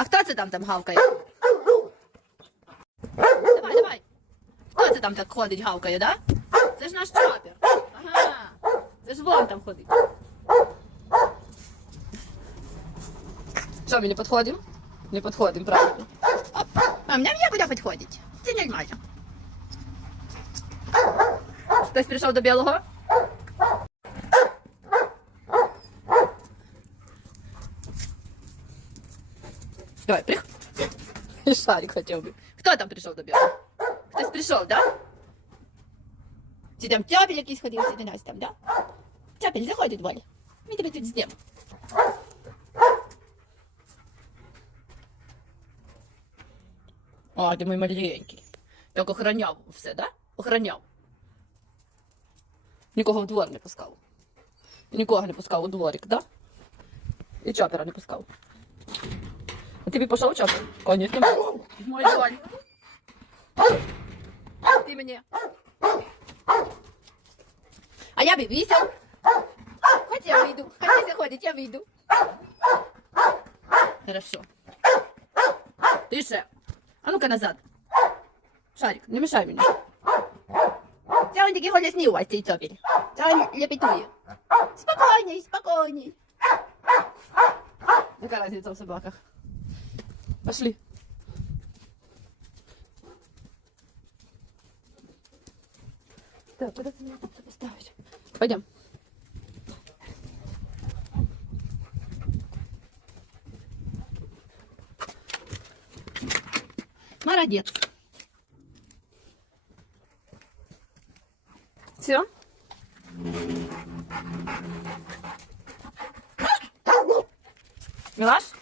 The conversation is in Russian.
А хто це там там гавкає? Давай, давай. Хто це там так ходить, гавкає, да? Це ж наш чопер. Ага. Це ж вон там ходить. Що, ми не підходимо? Не підходимо, правильно. А мне мне куди підходить? Це нормально. Хтось прийшов до білого? Давай, прих. Шарик хотел бы. Кто там пришел до белого? Хтось пришел, да? Чи там тяпель якийсь ходив, чи не там, да? Тяпель, заходи, Валя. Ми тебе тут знімемо. А, ти мій маленький. Так охороняв все, да? Охороняв. Нікого в двор не пускав. Нікого не пускав у дворик, да? І чопера не пускав. А тобі пішов чопер? Конечно. Мой донь. Ти мені. А я би висел. Хоть я выйду. Хотите заходить, я выйду. Хорошо. Тише. А ну-ка назад. Шарик, не мешай мені. Це він такий голосний у вас цей цопіль. Це він лепетує. Спокійней, спокійней. Яка разниця в собаках? Пошли. Так, куда ты меня тут поставить? Пойдем. Молодец. Все? Милаш?